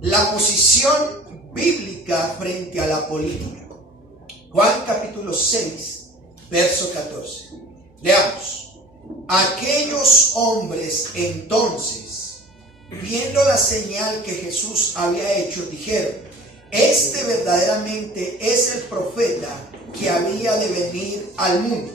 La posición bíblica frente a la política. Juan capítulo 6, verso 14. Leamos. Aquellos hombres entonces, viendo la señal que Jesús había hecho, dijeron: este verdaderamente es el profeta que había de venir al mundo.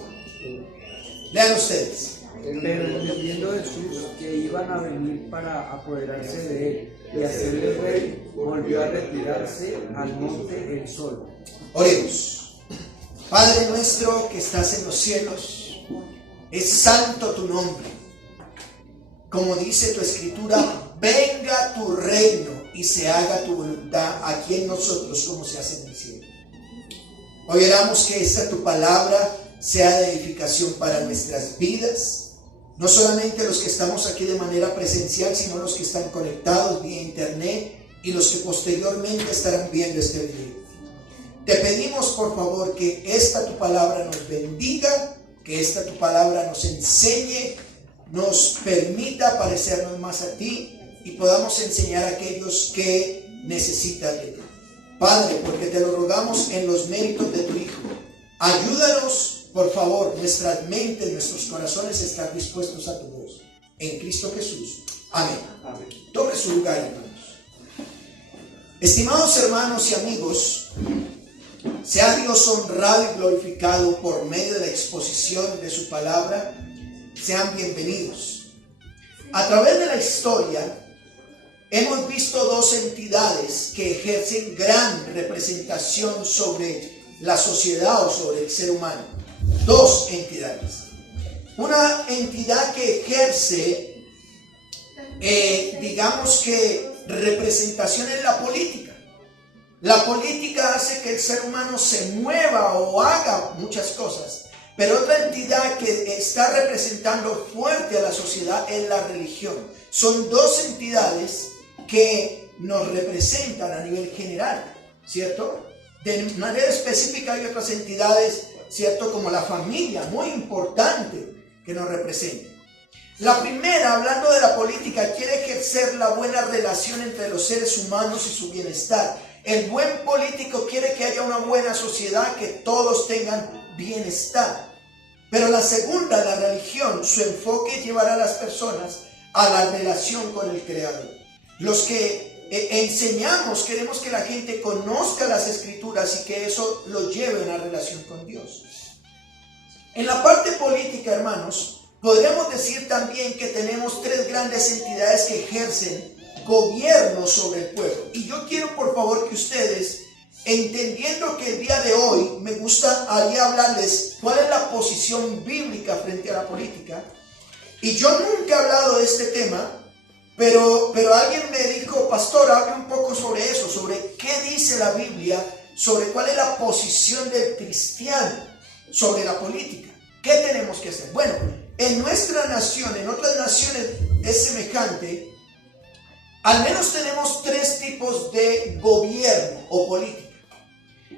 Lean ustedes. Pero entendiendo Jesús que iban a venir para apoderarse de él y hacerle rey, volvió a retirarse al monte él solo. Oremos. Padre nuestro que estás en los cielos, es santo tu nombre. Como dice tu escritura, venga tu reino y se haga tu voluntad aquí en nosotros como se hace en el cielo. Hoy oramos que esta tu palabra sea de edificación para nuestras vidas. No solamente los que estamos aquí de manera presencial, sino los que están conectados vía internet y los que posteriormente estarán viendo este video. Te pedimos por favor que esta tu palabra nos bendiga, que esta tu palabra nos enseñe, nos permita parecernos más a ti y podamos enseñar a aquellos que necesitan de ti. Padre, porque te lo rogamos en los méritos de tu Hijo, ayúdanos. Por favor, nuestras mentes, nuestros corazones están dispuestos a tu voz. En Cristo Jesús. Amén. Amén. Tome su lugar, hermanos. Estimados hermanos y amigos, sea Dios honrado y glorificado por medio de la exposición de su palabra. Sean bienvenidos. A través de la historia, hemos visto dos entidades que ejercen gran representación sobre la sociedad o sobre el ser humano. Dos entidades. Una entidad que ejerce, digamos que representación en la política. La política hace que el ser humano se mueva o haga muchas cosas. Pero otra entidad que está representando fuerte a la sociedad es la religión. Son dos entidades que nos representan a nivel general, ¿cierto? De manera específica hay otras entidades, ¿cierto? Como la familia, muy importante, que nos representa. La primera, hablando de la política, quiere ejercer la buena relación entre los seres humanos y su bienestar. El buen político quiere que haya una buena sociedad, que todos tengan bienestar. Pero la segunda, la religión, su enfoque es llevar a las personas a la relación con el Creador. Los que enseñamos, queremos que la gente conozca las Escrituras y que eso lo lleve a una relación con Dios. En la parte política, hermanos, podríamos decir también que tenemos tres grandes entidades que ejercen gobierno sobre el pueblo. Y yo quiero, por favor, que ustedes, entendiendo que el día de hoy me gustaría hablarles cuál es la posición bíblica frente a la política. Y yo nunca he hablado de este tema, pero alguien me dijo: pastor, hable un poco sobre eso, sobre qué dice la Biblia, sobre cuál es la posición del cristiano sobre la política. ¿Qué tenemos que hacer? Bueno, en nuestra nación, en otras naciones es semejante. Al menos tenemos tres tipos de gobierno o política.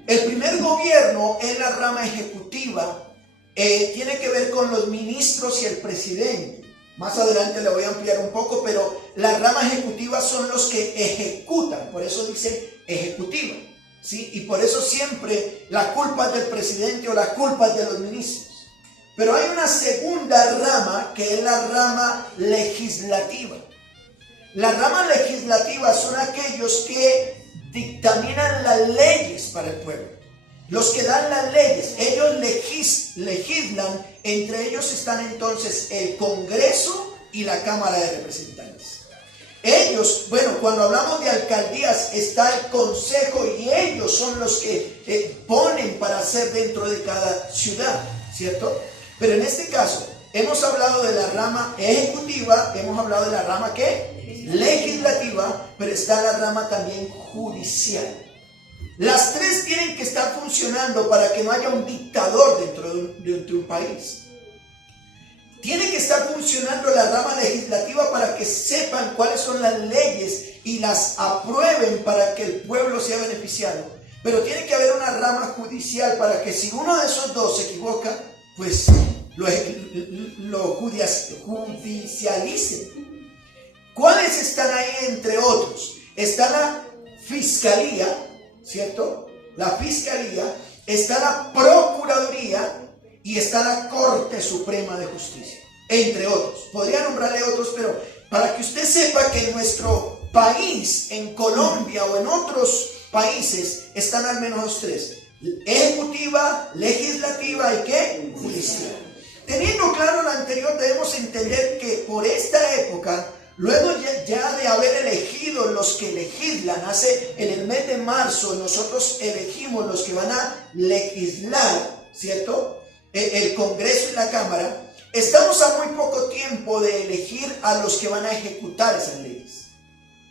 El primer gobierno es la rama ejecutiva, tiene que ver con los ministros y el presidente. Más adelante le voy a ampliar un poco, pero la rama ejecutiva son los que ejecutan, por eso dice ejecutiva, ¿sí? Y por eso siempre la culpa es del presidente o la culpa es de los ministros. Pero hay una segunda rama que es la rama legislativa. La rama legislativa son aquellos que dictaminan las leyes para el pueblo. Los que dan las leyes, ellos legislan, entre ellos están entonces el Congreso y la Cámara de Representantes. Ellos, bueno, cuando hablamos de alcaldías está el Consejo y ellos son los que ponen para hacer dentro de cada ciudad, ¿cierto? Pero en este caso, hemos hablado de la rama ejecutiva, hemos hablado de la rama ¿qué? Legislativa, pero está la rama también judicial. Las tres tienen que estar funcionando para que no haya un dictador dentro de un país. Tiene que estar funcionando la rama legislativa para que sepan cuáles son las leyes y las aprueben para que el pueblo sea beneficiado. Pero tiene que haber una rama judicial para que si uno de esos dos se equivoca, pues lo judicialicen. ¿Cuáles están ahí entre otros? está la fiscalía, ¿cierto? La fiscalía, está la procuraduría y está la Corte Suprema de Justicia, entre otros. Podría nombrarle otros, pero para que usted sepa que en nuestro país, en Colombia o en otros países, están al menos los tres: ejecutiva, legislativa y ¿qué? Judicial. Teniendo claro lo anterior, debemos entender que por esta época, luego ya de haber elegido los que legislan, en el mes de marzo nosotros elegimos los que van a legislar, ¿cierto? El Congreso y la Cámara. Estamos a muy poco tiempo de elegir a los que van a ejecutar esas leyes.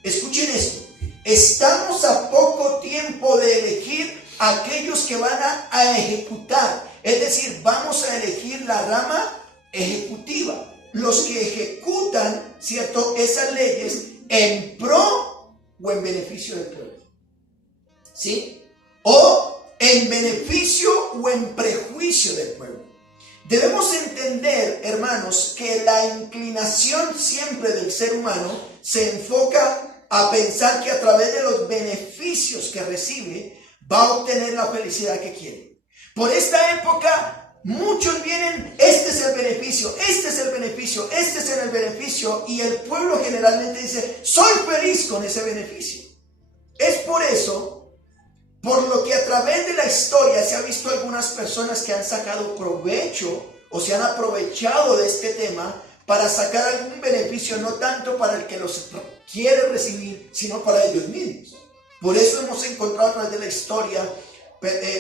Escuchen esto. Estamos a poco tiempo de elegir a aquellos que van a ejecutar. Es decir, vamos a elegir la rama ejecutiva. Los que ejecutan, ¿cierto?, esas leyes en pro o en beneficio del pueblo. ¿Sí? O en beneficio o en prejuicio del pueblo. Debemos entender, hermanos, que la inclinación siempre del ser humano se enfoca a pensar que a través de los beneficios que recibe va a obtener la felicidad que quiere. Por esta época muchos vienen: este es el beneficio, este es el beneficio, este es el beneficio, y el pueblo generalmente dice: soy feliz con ese beneficio. Es por eso, por lo que a través de la historia se ha visto algunas personas que han sacado provecho o se han aprovechado de este tema para sacar algún beneficio, no tanto para el que los quiere recibir, sino para ellos mismos. Por eso hemos encontrado a través de la historia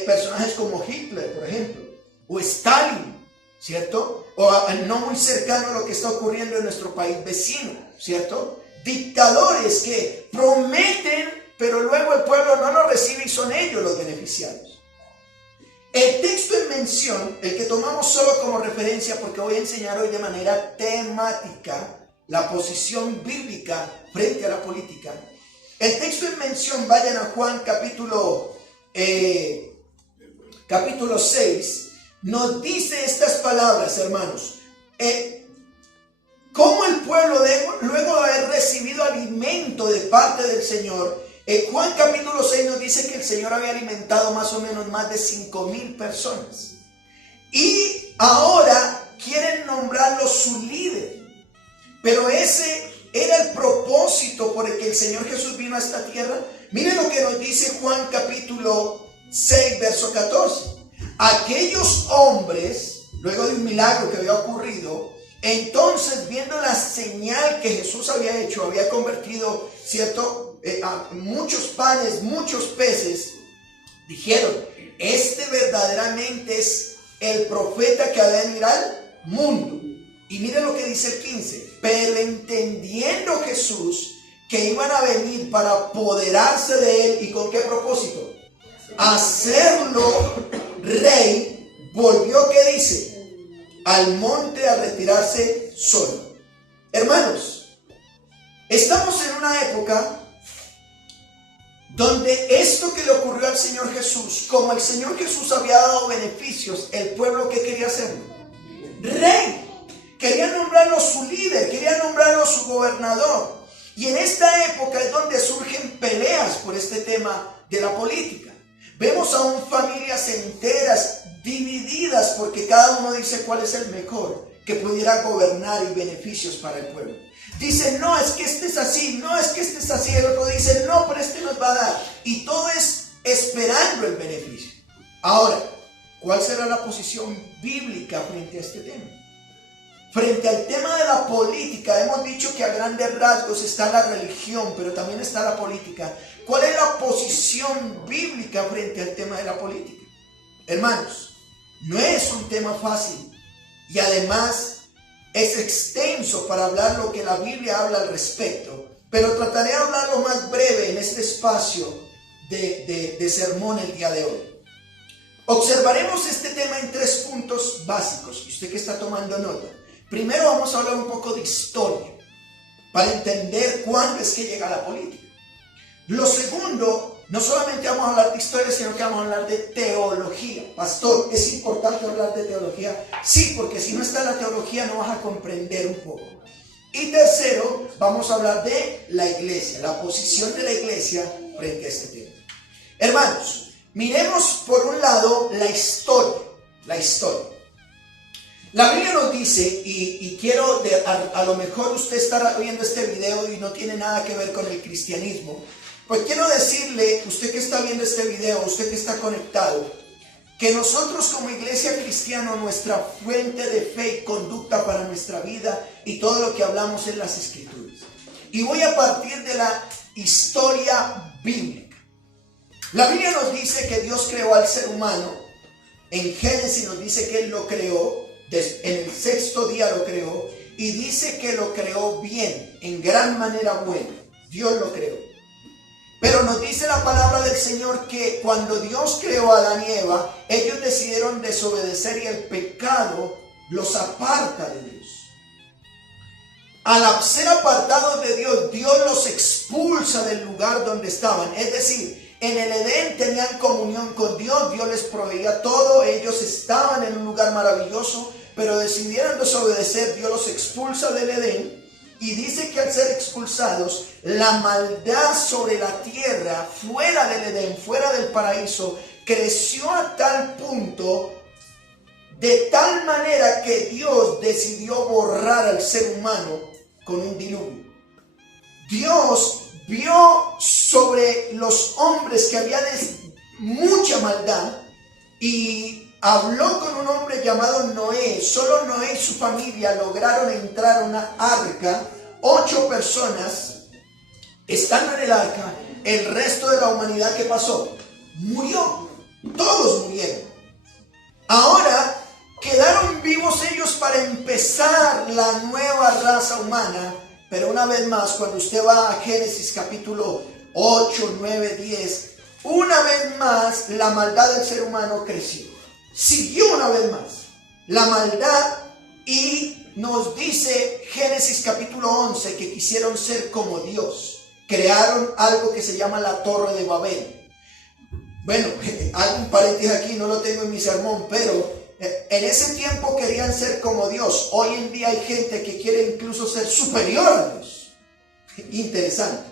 personajes como Hitler, por ejemplo, o Stalin, ¿cierto? O no muy cercano a lo que está ocurriendo en nuestro país vecino, ¿cierto? Dictadores que prometen, pero luego el pueblo no lo recibe y son ellos los beneficiados. El texto en mención, el que tomamos solo como referencia, porque voy a enseñar hoy de manera temática la posición bíblica frente a la política. El texto en mención, vayan a Juan capítulo 6, nos dice estas palabras, hermanos. Cómo el pueblo, luego de haber recibido alimento de parte del Señor, Juan capítulo 6 nos dice que el Señor había alimentado más o menos más de 5,000 personas. Y ahora quieren nombrarlo su líder. Pero ese era el propósito por el que el Señor Jesús vino a esta tierra. Miren lo que nos dice Juan capítulo 6, verso 14. Aquellos hombres, luego de un milagro que había ocurrido, entonces viendo la señal que Jesús había hecho, había convertido, ¿cierto?, a muchos panes, muchos peces, dijeron: este verdaderamente es el profeta que ha de venir al mundo. Y miren lo que dice el 15. Pero entendiendo Jesús que iban a venir para apoderarse de él, ¿y con qué propósito? Hacerlo rey, volvió, ¿qué dice? Al monte a retirarse solo. Hermanos, estamos en una época donde esto que le ocurrió al Señor Jesús, como el Señor Jesús había dado beneficios, el pueblo, ¿qué quería hacerlo? Rey. Quería nombrarlo su líder, quería nombrarlo su gobernador. Y en esta época es donde surgen peleas por este tema de la política. Vemos aún familias enteras divididas porque cada uno dice cuál es el mejor que pudiera gobernar y beneficios para el pueblo. Dicen: no, es que este es así, no, es que este es así. El otro dice: no, pero este nos va a dar. Y todo es esperando el beneficio. Ahora, ¿cuál será la posición bíblica frente a este tema? Frente al tema de la política, hemos dicho que a grandes rasgos está la religión, pero también está la política. ¿Cuál es la posición bíblica frente al tema de la política? Hermanos, no es un tema fácil y además es extenso para hablar lo que la Biblia habla al respecto, pero trataré de hablar lo más breve en este espacio de sermón el día de hoy. Observaremos este tema en 3 puntos básicos, y usted que está tomando nota. Primero vamos a hablar un poco de historia, para entender cuándo es que llega la política. Lo segundo, no solamente vamos a hablar de historia, sino que vamos a hablar de teología. Pastor, ¿es importante hablar de teología? Sí, porque si no está la teología no vas a comprender un poco. Y tercero, vamos a hablar de la iglesia, la posición de la iglesia frente a este tema. Hermanos, miremos por un lado la historia. La Biblia nos dice, y quiero, a lo mejor usted estará viendo este video y no tiene nada que ver con el cristianismo, pues quiero decirle, usted que está viendo este video, usted que está conectado, que nosotros como iglesia cristiana, nuestra fuente de fe y conducta para nuestra vida y todo lo que hablamos en las Escrituras. Y voy a partir de la historia bíblica. La Biblia nos dice que Dios creó al ser humano. En Génesis nos dice que Él lo creó. En el sexto día lo creó. Y dice que lo creó bien, en gran manera buena. Dios lo creó. Pero nos dice la palabra del Señor que cuando Dios creó a Adán y Eva, ellos decidieron desobedecer y el pecado los aparta de Dios. Al ser apartados de Dios, Dios los expulsa del lugar donde estaban. Es decir, en el Edén tenían comunión con Dios, Dios les proveía todo, ellos estaban en un lugar maravilloso, pero decidieron desobedecer, Dios los expulsa del Edén. Y dice que al ser expulsados, la maldad sobre la tierra, fuera del Edén, fuera del paraíso, creció a tal punto, de tal manera que Dios decidió borrar al ser humano con un diluvio. Dios vio sobre los hombres que había mucha maldad y habló con un hombre llamado Noé. Solo Noé y su familia lograron entrar a una arca. 8 personas estando en el arca. El resto de la humanidad, ¿qué pasó? Murió. Todos murieron. Ahora quedaron vivos ellos para empezar la nueva raza humana. Pero una vez más, cuando usted va a Génesis capítulo 8, 9, 10, una vez más la maldad del ser humano creció. Siguió una vez más la maldad y nos dice Génesis capítulo 11 que quisieron ser como Dios. Crearon algo que se llama la Torre de Babel. Bueno, hay un paréntesis aquí, no lo tengo en mi sermón, pero en ese tiempo querían ser como Dios. Hoy en día hay gente que quiere incluso ser superior a Dios. Interesante.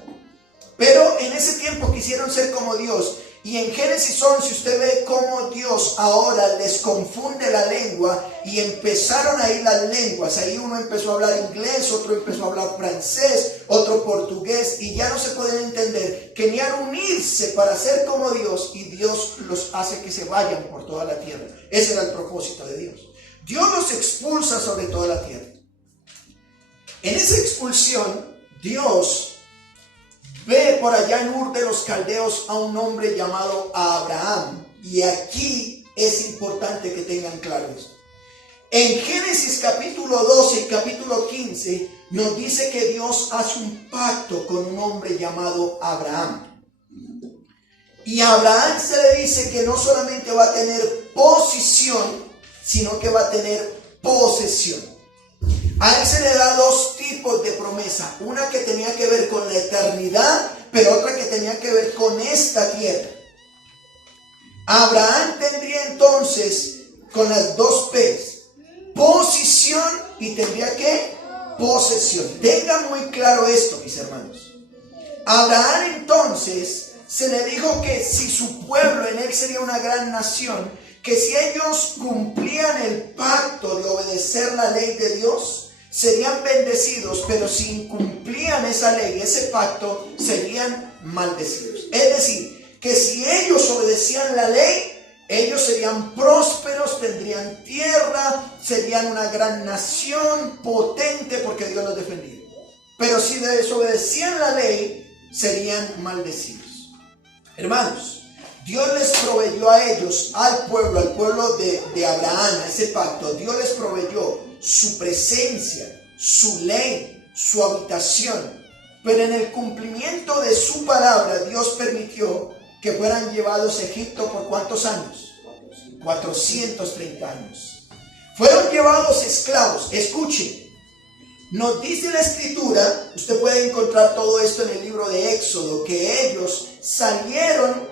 Pero en ese tiempo quisieron ser como Dios. Y en Génesis 11 usted ve cómo Dios ahora les confunde la lengua y empezaron a ir las lenguas. Ahí uno empezó a hablar inglés, otro empezó a hablar francés, otro portugués, y ya no se pueden entender. Querían unirse para ser como Dios y Dios los hace que se vayan por toda la tierra. Ese era el propósito de Dios. Dios los expulsa sobre toda la tierra. En esa expulsión, Dios ve por allá en Ur de los Caldeos a un hombre llamado Abraham. Y aquí es importante que tengan claro esto. En Génesis capítulo 12 y capítulo 15 nos dice que Dios hace un pacto con un hombre llamado Abraham. Y a Abraham se le dice que no solamente va a tener posición, sino que va a tener posesión. A él se le da 2 tipos de promesa, una que tenía que ver con la eternidad, pero otra que tenía que ver con esta tierra. Abraham tendría entonces con las 2 P's, posición y tendría que posesión. Tengan muy claro esto, mis hermanos. Abraham entonces se le dijo que si su pueblo en él sería una gran nación, que si ellos cumplían el pacto de obedecer la ley de Dios, serían bendecidos, pero si incumplían esa ley, ese pacto, serían maldecidos. Es decir, que si ellos obedecían la ley, ellos serían prósperos, tendrían tierra, serían una gran nación potente porque Dios los defendía. Pero si desobedecían la ley, serían maldecidos. Hermanos, Dios les proveyó a ellos, al pueblo de Abraham, a ese pacto. Dios les proveyó su presencia, su ley, su habitación. Pero en el cumplimiento de su palabra, Dios permitió que fueran llevados a Egipto por ¿cuántos años? 430 años. Fueron llevados esclavos. Escuchen, nos dice la Escritura, usted puede encontrar todo esto en el libro de Éxodo, que ellos salieron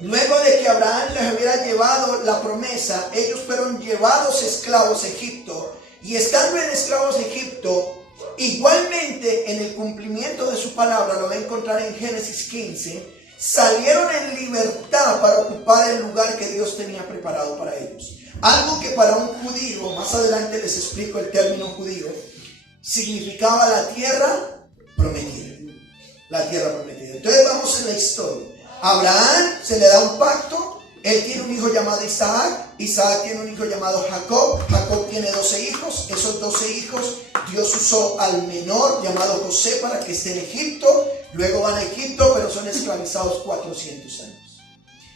luego de que Abraham les hubiera llevado la promesa. Ellos fueron llevados esclavos a Egipto y estando en esclavos de Egipto, igualmente en el cumplimiento de su palabra, lo va a encontrar en Génesis 15, salieron en libertad para ocupar el lugar que Dios tenía preparado para ellos. Algo que para un judío, más adelante les explico el término judío, significaba la tierra prometida. La tierra prometida. Entonces vamos en la historia. A Abraham se le da un pacto. Él tiene un hijo llamado Isaac. Isaac tiene un hijo llamado Jacob. Jacob tiene 12 hijos. Esos 12 hijos Dios usó al menor llamado José para que esté en Egipto. Luego van a Egipto, pero son esclavizados 400 años.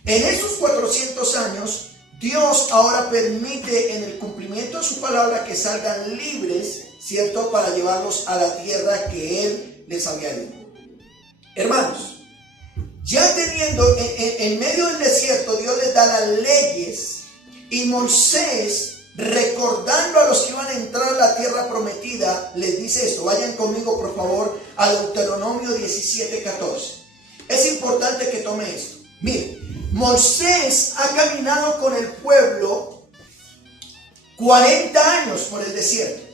En esos 400 años Dios ahora permite en el cumplimiento de su palabra que salgan libres, ¿cierto? Para llevarlos a la tierra que Él les había dado. Hermanos, ya teniendo en medio del desierto, Dios les da las leyes y Moisés, recordando a los que iban a entrar a la tierra prometida, les dice esto. Vayan conmigo por favor a Deuteronomio 17:14. Es importante que tome esto. Miren, Moisés ha caminado con el pueblo 40 años por el desierto.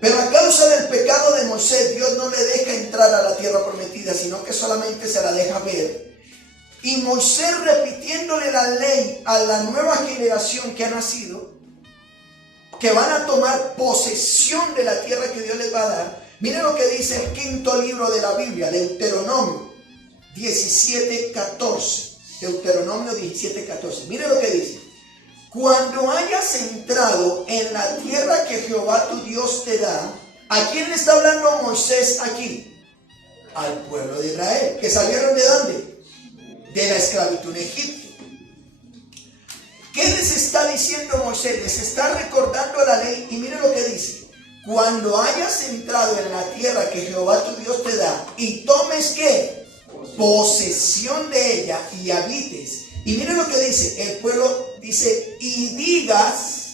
Pero a causa del pecado de Moisés, Dios no le deja entrar a la tierra prometida, sino que solamente se la deja ver. Y Moisés, repitiéndole la ley a la nueva generación que ha nacido, que van a tomar posesión de la tierra que Dios les va a dar. Miren lo que dice el quinto libro de la Biblia, Deuteronomio 17:14. Deuteronomio 17:14. Miren lo que dice. Cuando hayas entrado en la tierra que Jehová tu Dios te da, ¿a quién le está hablando Moisés aquí? Al pueblo de Israel, que salieron ¿de dónde? De la esclavitud en Egipto. ¿Qué les está diciendo Moisés? Les está recordando la ley y miren lo que dice. Cuando hayas entrado en la tierra que Jehová tu Dios te da y tomes ¿qué? Posesión de ella y habites. Y miren lo que dice, el pueblo dice, y digas,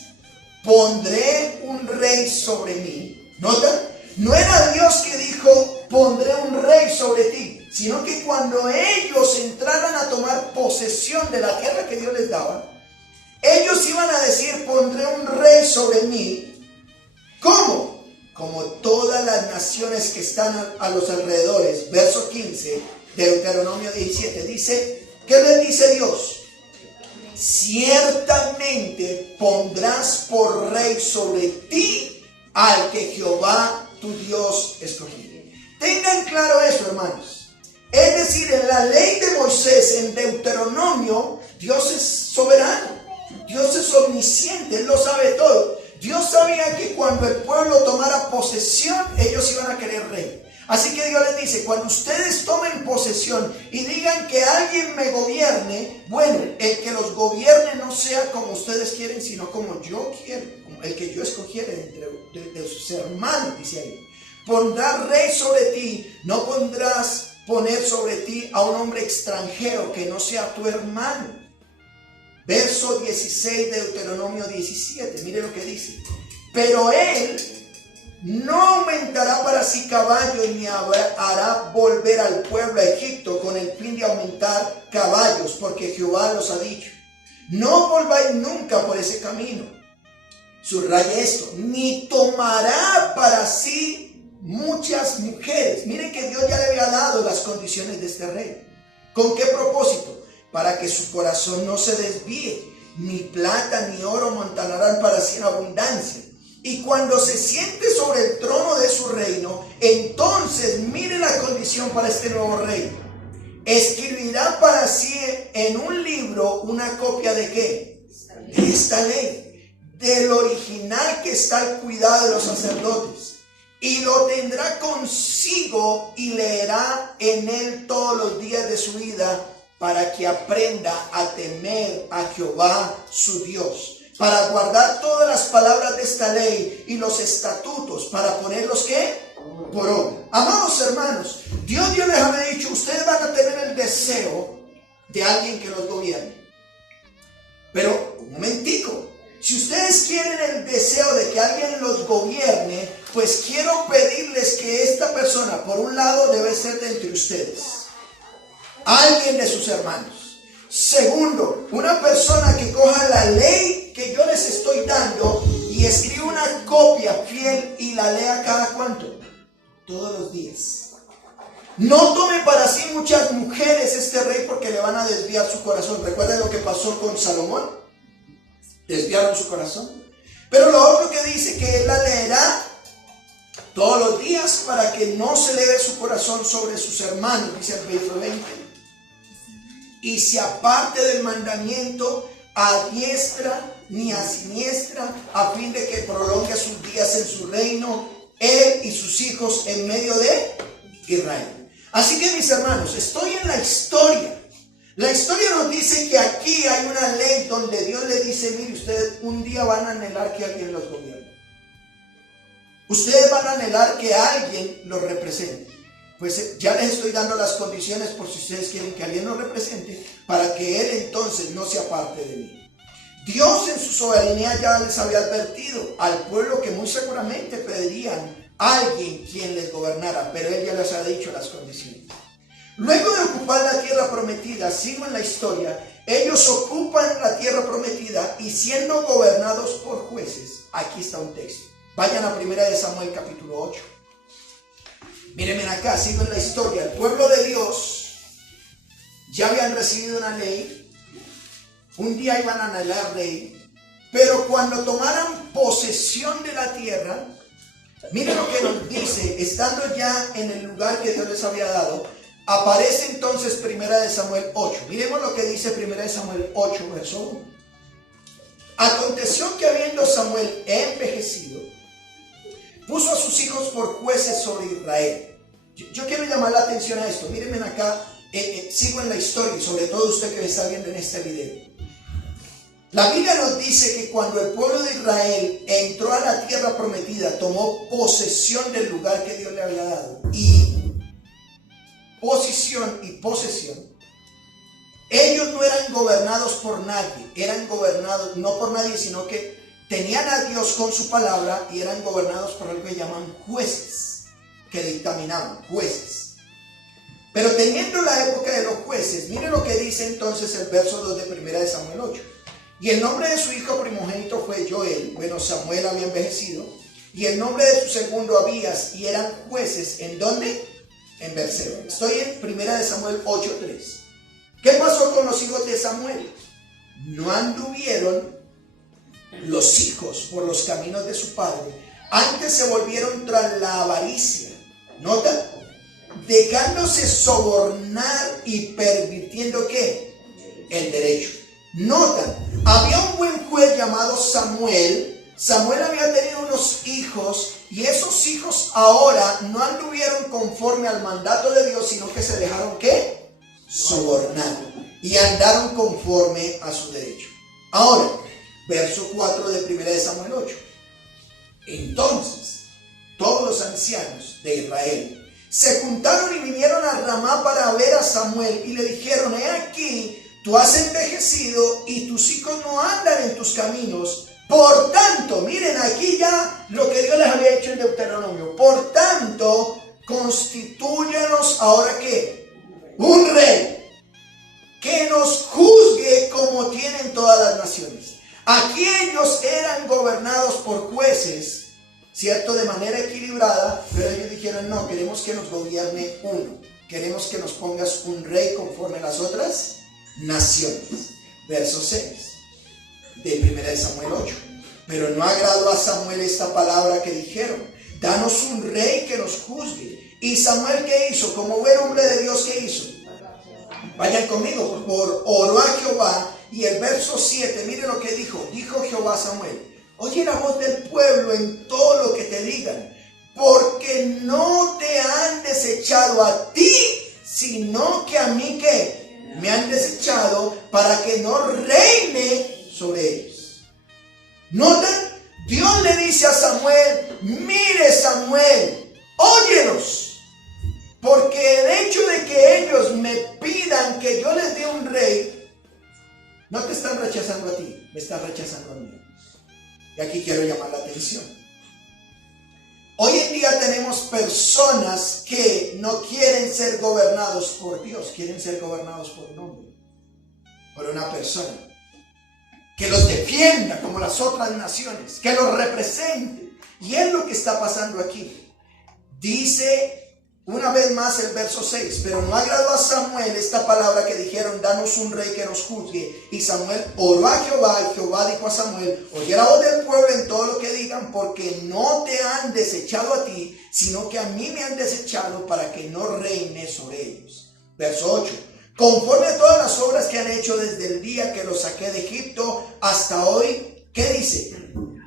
pondré un rey sobre mí. ¿Nota? No era Dios que dijo, pondré un rey sobre ti, sino que cuando ellos entraran a tomar posesión de la tierra que Dios les daba, ellos iban a decir, pondré un rey sobre mí. ¿Cómo? Como todas las naciones que están a los alrededores. Verso 15 de Deuteronomio 17 dice, ¿qué les dice Dios? Ciertamente pondrás por rey sobre ti al que Jehová tu Dios escogió. Tengan claro eso, hermanos. Es decir, en la ley de Moisés, en Deuteronomio, Dios es soberano. Dios es omnisciente, Él lo sabe todo. Dios sabía que cuando el pueblo tomara posesión, ellos iban a querer rey. Así que Dios les dice, cuando ustedes tomen posesión y digan que alguien me gobierne, bueno, el que los gobierne no sea como ustedes quieren, sino como yo quiero, como el que yo escogiera de sus hermanos, dice ahí. Pondrá rey sobre ti, no podrás poner sobre ti a un hombre extranjero que no sea tu hermano. Verso 16 de Deuteronomio 17, mire lo que dice. Pero él no aumentará para sí caballo ni hará volver al pueblo a Egipto con el fin de aumentar caballos, porque Jehová los ha dicho. No volváis nunca por ese camino. Subraye esto, ni tomará para sí muchas mujeres. Miren que Dios ya le había dado las condiciones de este rey. ¿Con qué propósito? Para que su corazón no se desvíe. Ni plata ni oro montarán para sí en abundancia. Y cuando se siente sobre el trono de su reino, entonces mire la condición para este nuevo rey. Escribirá para sí en un libro una copia ¿de qué? De esta ley, del original que está al cuidado de los sacerdotes. Y lo tendrá consigo y leerá en él todos los días de su vida para que aprenda a temer a Jehová su Dios. Para guardar todas las palabras de esta ley y los estatutos, para ponerlos ¿qué? Por obra. Amados hermanos, Dios les había dicho, ustedes van a tener el deseo de alguien que los gobierne. Pero, un momentico, si ustedes quieren el deseo de que alguien los gobierne, pues quiero pedirles que esta persona, por un lado, debe ser de entre ustedes. Alguien de sus hermanos. Segundo, una persona que coja la ley que yo les estoy dando y y escriba una copia fiel y la lea cada cuánto, todos los días. No tome para sí muchas mujeres este rey porque le van a desviar su corazón. Recuerden lo que pasó con Salomón, desviaron su corazón. Pero lo otro que dice que él la leerá todos los días para que no se eleve su corazón sobre sus hermanos, dice el verso 20, y se aparte del mandamiento a diestra ni a siniestra, a fin de que prolongue sus días en su reino, él y sus hijos en medio de Israel. Así que, mis hermanos, estoy en la historia. La historia nos dice que aquí hay una ley donde Dios le dice, mire, ustedes un día van a anhelar que alguien los gobierne. Ustedes van a anhelar que alguien los represente. Pues ya les estoy dando las condiciones por si ustedes quieren que alguien los represente, para que Él entonces no se aparte de mí. Dios en su soberanía ya les había advertido al pueblo que muy seguramente pedirían a alguien quien les gobernara, pero Él ya les ha dicho las condiciones. Luego de ocupar la tierra prometida, sigo en la historia, ellos ocupan la tierra prometida y siendo gobernados por jueces. Aquí está un texto. Vayan a 1 Samuel capítulo 8. Mírenme acá, sigo en la historia. El pueblo de Dios ya habían recibido una ley. Un día iban a anhelar rey. Pero cuando tomaran posesión de la tierra, miren lo que nos dice, estando ya en el lugar que Dios les había dado, aparece entonces 1 Samuel 8. Miremos lo que dice 1 Samuel 8, verso 1. Aconteció que habiendo Samuel envejecido, puso a sus hijos por jueces sobre Israel. Yo quiero llamar la atención a esto. Mírenme acá, sigo en la historia y sobre todo usted que me está viendo en este video. La Biblia nos dice que cuando el pueblo de Israel entró a la tierra prometida, tomó posesión del lugar que Dios le había dado. Y posición y posesión, ellos no eran gobernados por nadie, eran gobernados no por nadie, sino que tenían a Dios con su palabra y eran gobernados por algo que llaman jueces, que dictaminaban, jueces. Pero teniendo la época de los jueces, miren lo que dice entonces el verso 2 de 1 Samuel 8. Y el nombre de su hijo primogénito fue Joel. Bueno, Samuel había envejecido. Y el nombre de su segundo Abías. Y eran jueces. ¿En dónde? En Berseba. Estoy en 1 Samuel 8:3. ¿Qué pasó con los hijos de Samuel? No anduvieron los hijos por los caminos de su padre. Antes se volvieron tras la avaricia. ¿Nota? Dejándose sobornar y pervirtiendo ¿qué? El derecho. Nota, había un buen juez llamado Samuel. Samuel había tenido unos hijos y esos hijos ahora no anduvieron conforme al mandato de Dios, sino que se dejaron ¿qué? Sobornar y andaron conforme a su derecho. Ahora, verso 4 de 1 Samuel 8. Entonces, todos los ancianos de Israel se juntaron y vinieron a Ramá para ver a Samuel y le dijeron, he aquí, tú has envejecido y tus hijos no andan en tus caminos. Por tanto, miren aquí ya lo que Dios les había hecho en Deuteronomio. Por tanto, constitúyanos ahora ¿qué? Un rey que nos juzgue como tienen todas las naciones. Aquí ellos eran gobernados por jueces, ¿cierto? De manera equilibrada, pero ellos dijeron, no, queremos que nos gobierne uno. Queremos que nos pongas un rey conforme a las otras naciones. Verso 6 de 1 Samuel 8. Pero no agradó a Samuel esta palabra que dijeron, danos un rey que nos juzgue. Y Samuel, ¿qué hizo? Como buen hombre de Dios, ¿qué hizo? Vayan conmigo, por favor. Oró a Jehová. Y el verso 7, miren lo que dijo. Dijo Jehová a Samuel, oye la voz del pueblo en todo lo que te digan, porque no te han desechado a ti, sino que a mí ¿qué? Me han desechado para que no reine sobre ellos. ¿Notan? Dios le dice a Samuel, mire Samuel, óyelos, porque el hecho de que ellos me pidan que yo les dé un rey, no te están rechazando a ti, me están rechazando a mí. Y aquí quiero llamar la atención. Hoy en día tenemos personas que no quieren ser gobernados por Dios, quieren ser gobernados por un hombre, por una persona. que los defienda como las otras naciones, que los represente. Y es lo que está pasando aquí. Dice una vez más el verso 6, pero no agradó a Samuel esta palabra que dijeron, danos un rey que nos juzgue. Y Samuel oró a Jehová, y Jehová dijo a Samuel, oye la voz del pueblo en todo lo que digan, porque no te han desechado a ti, sino que a mí me han desechado para que no reine sobre ellos. Verso 8, conforme a todas las obras que han hecho desde el día que los saqué de Egipto hasta hoy, ¿qué dice?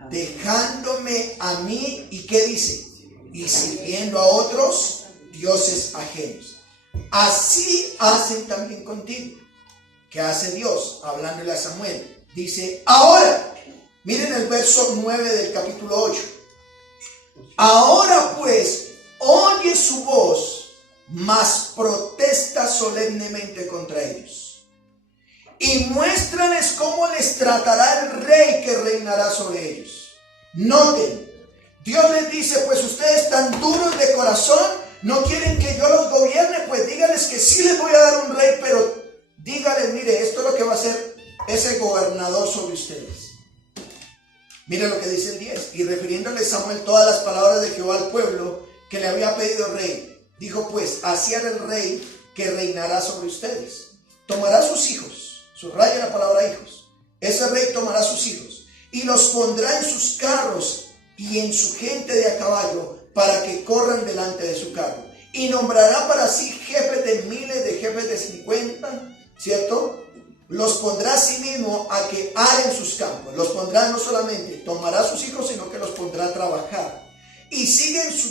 Dejándome a mí, ¿y qué dice? Y sirviendo a otros dioses ajenos. Así hacen también contigo. ¿Qué hace Dios? Hablándole a Samuel. Dice, ahora, miren el verso 9 del capítulo 8. Ahora pues, oye su voz, mas protesta solemnemente contra ellos. Y muéstrales cómo les tratará el rey que reinará sobre ellos. Noten, Dios les dice, pues ustedes están duros de corazón, no quieren que yo los gobierne, pues díganles que sí les voy a dar un rey, pero díganles, mire, esto es lo que va a hacer ese gobernador sobre ustedes. Mire lo que dice el 10. Y refiriéndole Samuel todas las palabras de Jehová al pueblo que le había pedido rey, dijo pues, así hará el rey que reinará sobre ustedes. Tomará sus hijos, subraya la palabra hijos, ese rey tomará sus hijos y los pondrá en sus carros y en su gente de a caballo, para que corran delante de su carro. Y nombrará para sí jefes de miles, de jefes de 50, ¿cierto? Los pondrá a sí mismo a que aren sus campos. Los pondrá no solamente, tomará a sus hijos, sino que los pondrá a trabajar. Y siguen sus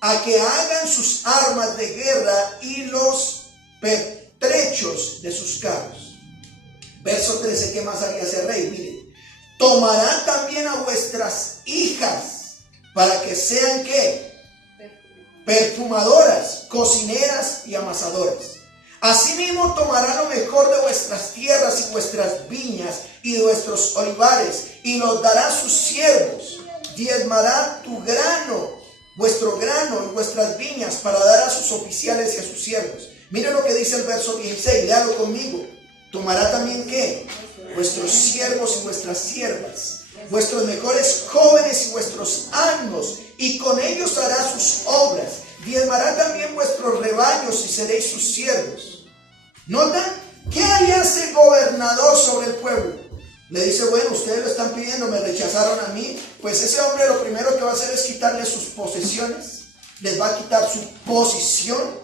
a que hagan sus armas de guerra y los pertrechos de sus carros. Verso 13, ¿qué más haría ese rey? Miren. Tomará también a vuestras hijas para que sean ¿qué? Perfumadoras, cocineras y amasadoras. Asimismo tomará lo mejor de vuestras tierras y vuestras viñas y de vuestros olivares y los dará a sus siervos. Diezmará tu grano, vuestro grano y vuestras viñas para dar a sus oficiales y a sus siervos. Miren lo que dice el verso 16, léalo conmigo. Tomará también ¿qué? Vuestros siervos y vuestras siervas, vuestros mejores jóvenes y vuestros asnos, y con ellos hará sus obras. Diezmará también vuestros rebaños y seréis sus siervos. ¿Notan? ¿Qué haría ese gobernador sobre el pueblo? Le dice, bueno, ustedes lo están pidiendo, me rechazaron a mí. Pues ese hombre lo primero que va a hacer es quitarles sus posesiones, les va a quitar su posición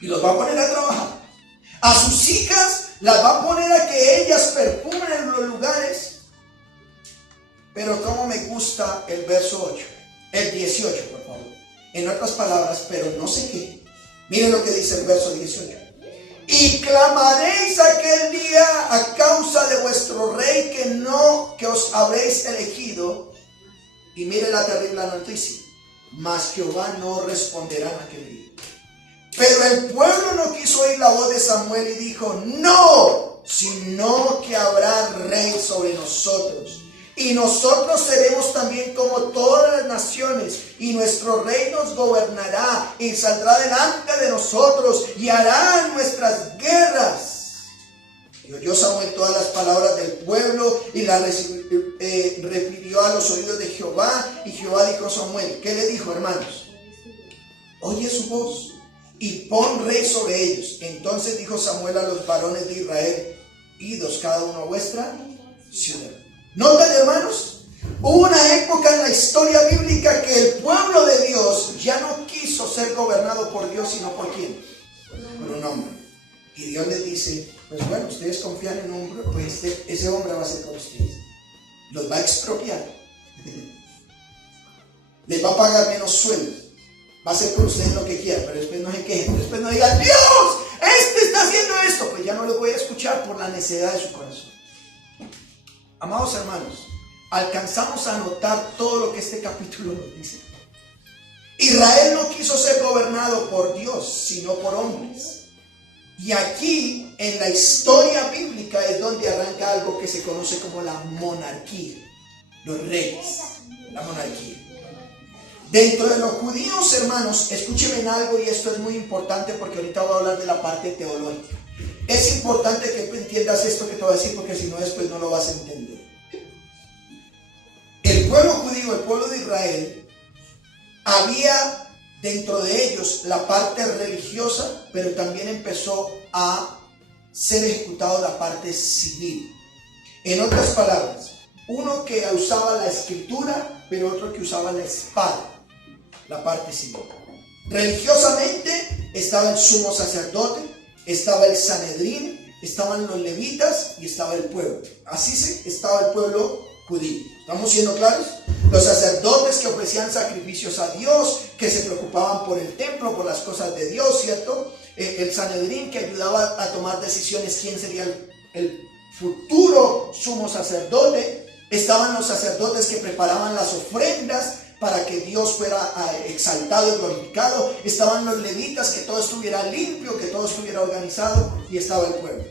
y los va a poner a trabajar. A sus hijas las va a poner a que ellas perfumen en los lugares. Pero como me gusta el verso 8, el 18, por favor. En otras palabras, pero no sé qué. Miren lo que dice el verso 18. Y clamaréis aquel día a causa de vuestro rey que os habréis elegido. Y miren la terrible noticia. Mas Jehová no responderá en aquel día. Pero el pueblo no quiso oír la voz de Samuel y dijo, no, sino que habrá rey sobre nosotros. Y nosotros seremos también como todas las naciones, y nuestro rey nos gobernará y saldrá delante de nosotros y hará nuestras guerras. Y oyó Samuel todas las palabras del pueblo y las refirió a los oídos de Jehová. Y Jehová dijo a Samuel, ¿qué le dijo, hermanos? Oye su voz y pon rey sobre ellos. Entonces dijo Samuel a los varones de Israel, idos cada uno a vuestra ciudad. ¿Notan, hermanos? Hubo una época en la historia bíblica que el pueblo de Dios ya no quiso ser gobernado por Dios, sino por ¿quién? Por un hombre. Y Dios les dice, pues bueno, ustedes confían en un hombre, pues ese hombre va a ser con ustedes. Los va a expropiar. Les va a pagar menos sueldo. Va a hacer con ustedes lo que quiera, pero después no se quejen. Después no digan, Dios, este está haciendo esto. Pues ya no les voy a escuchar por la necedad de su corazón. Amados hermanos, alcanzamos a notar todo lo que este capítulo nos dice. Israel no quiso ser gobernado por Dios, sino por hombres. Y aquí, en la historia bíblica, es donde arranca algo que se conoce como la monarquía. Los reyes, la monarquía. Dentro de los judíos, hermanos, escúchenme en algo, y esto es muy importante porque ahorita voy a hablar de la parte teológica. Es importante que tú entiendas esto que te voy a decir, porque si no después no lo vas a entender. El pueblo judío, el pueblo de Israel, había dentro de ellos la parte religiosa, pero también empezó a ser ejecutado la parte civil. En otras palabras, uno que usaba la escritura, pero otro que usaba la espada, la parte civil. Religiosamente estaba el sumo sacerdote, estaba el Sanedrín, estaban los levitas y estaba el pueblo. Así estaba el pueblo judío. ¿Estamos siendo claros? Los sacerdotes que ofrecían sacrificios a Dios, que se preocupaban por el templo, por las cosas de Dios, ¿cierto? El Sanedrín, que ayudaba a tomar decisiones quién sería el futuro sumo sacerdote. Estaban los sacerdotes que preparaban las ofrendas para que Dios fuera exaltado y glorificado. Estaban los levitas, que todo estuviera limpio, que todo estuviera organizado, y estaba el pueblo.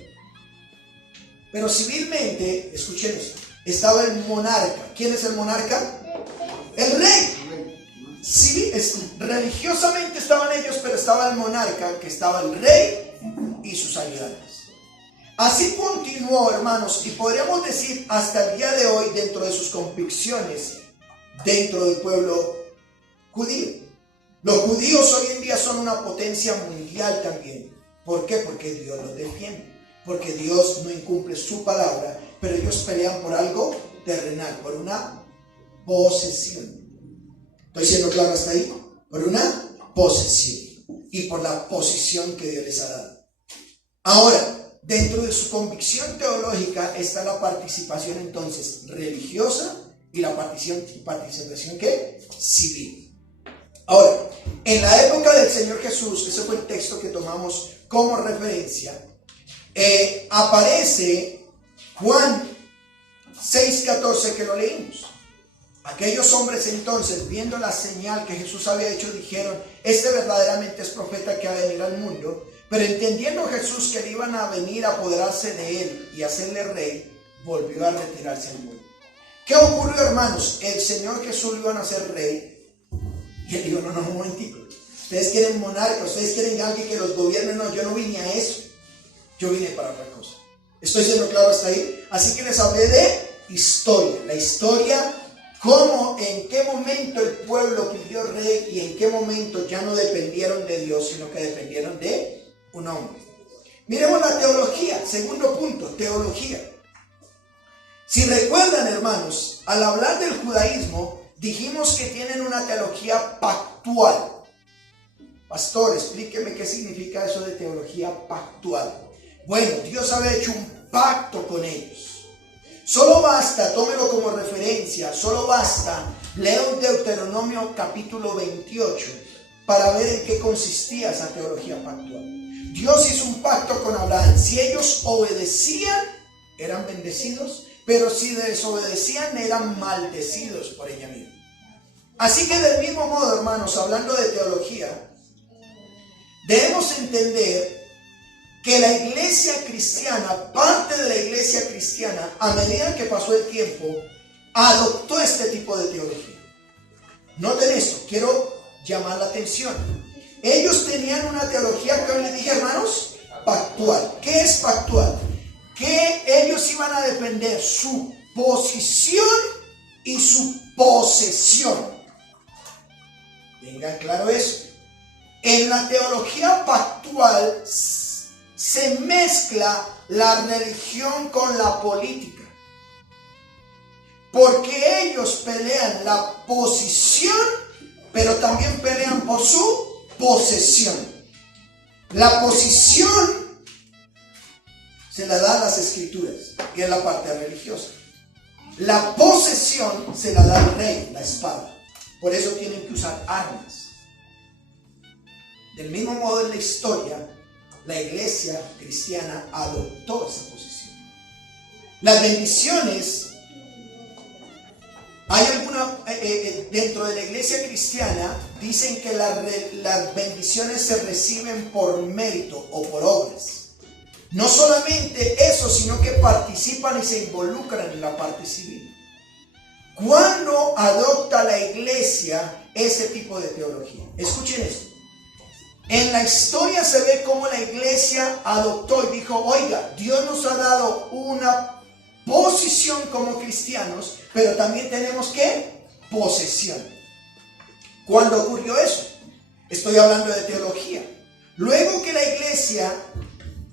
Pero civilmente, escuchen esto, estaba el monarca. ¿Quién es el monarca? El rey. Religiosamente estaban ellos, pero estaba el monarca, que estaba el rey y sus ayudantes. Así continuó, hermanos, y podríamos decir hasta el día de hoy, dentro de sus convicciones, dentro del pueblo judío. Los judíos hoy en día son una potencia mundial también. ¿Por qué? Porque Dios los defiende, porque Dios no incumple su palabra, pero ellos pelean por algo terrenal, por una posesión. ¿Estoy siendo claro hasta ahí? Por una posesión y por la posición que Dios les ha dado. Ahora, dentro de su convicción teológica está la participación entonces religiosa y la participación ¿qué? Civil. Ahora, en la época del Señor Jesús, ese fue el texto que tomamos como referencia, aparece Juan 6:14 que lo leímos. Aquellos hombres entonces, viendo la señal que Jesús había hecho, dijeron: este verdaderamente es profeta que ha de venir al mundo. Pero entendiendo Jesús que le iban a venir a apoderarse de él y hacerle rey, volvió a retirarse al mundo. ¿Qué ocurrió, hermanos? El Señor Jesús lo iban a hacer rey. Y él dijo: no, un momentico. Ustedes quieren monarca, ustedes quieren alguien que los gobierne. No, yo no vine a eso. Yo vine para otra cosa. ¿Estoy siendo claro hasta ahí? Así que les hablé de historia. La historia, cómo, en qué momento el pueblo pidió rey y en qué momento ya no dependieron de Dios, sino que dependieron de un hombre. Miremos la teología. Segundo punto, teología. Si recuerdan, hermanos, al hablar del judaísmo, dijimos que tienen una teología pactual. Pastor, explíqueme qué significa eso de teología pactual. Bueno, Dios había hecho un pacto con ellos. Solo basta, tómelo como referencia, solo basta, leo Deuteronomio capítulo 28 para ver en qué consistía esa teología pactual. Dios hizo un pacto con Abraham. Si ellos obedecían, eran bendecidos, pero si desobedecían, eran maldecidos por ella misma. Así que del mismo modo, hermanos, hablando de teología, debemos entender que la iglesia cristiana, parte de la iglesia cristiana, a medida que pasó el tiempo, adoptó este tipo de teología. Noten esto, quiero llamar la atención. Ellos tenían una teología que hoy les dije, hermanos, pactual. ¿Qué es pactual? Que ellos iban a defender su posición y su posesión. Tengan claro eso. En la teología pactual se mezcla la religión con la política, porque ellos pelean la posición, pero también pelean por su posesión. La posición se la da a las escrituras, que es la parte religiosa. La posesión se la da al rey, la espada. Por eso tienen que usar armas. Del mismo modo, en la historia, la iglesia cristiana adoptó esa posición. Las bendiciones, hay alguna, dentro de la iglesia cristiana, dicen que las bendiciones se reciben por mérito o por obras. No solamente eso, sino que participan y se involucran en la parte civil. ¿Cuándo adopta la iglesia ese tipo de teología? Escuchen esto. En la historia se ve cómo la iglesia adoptó y dijo, oiga, Dios nos ha dado una posición como cristianos, pero también tenemos que posesión. ¿Cuándo ocurrió eso? Estoy hablando de teología. Luego que la iglesia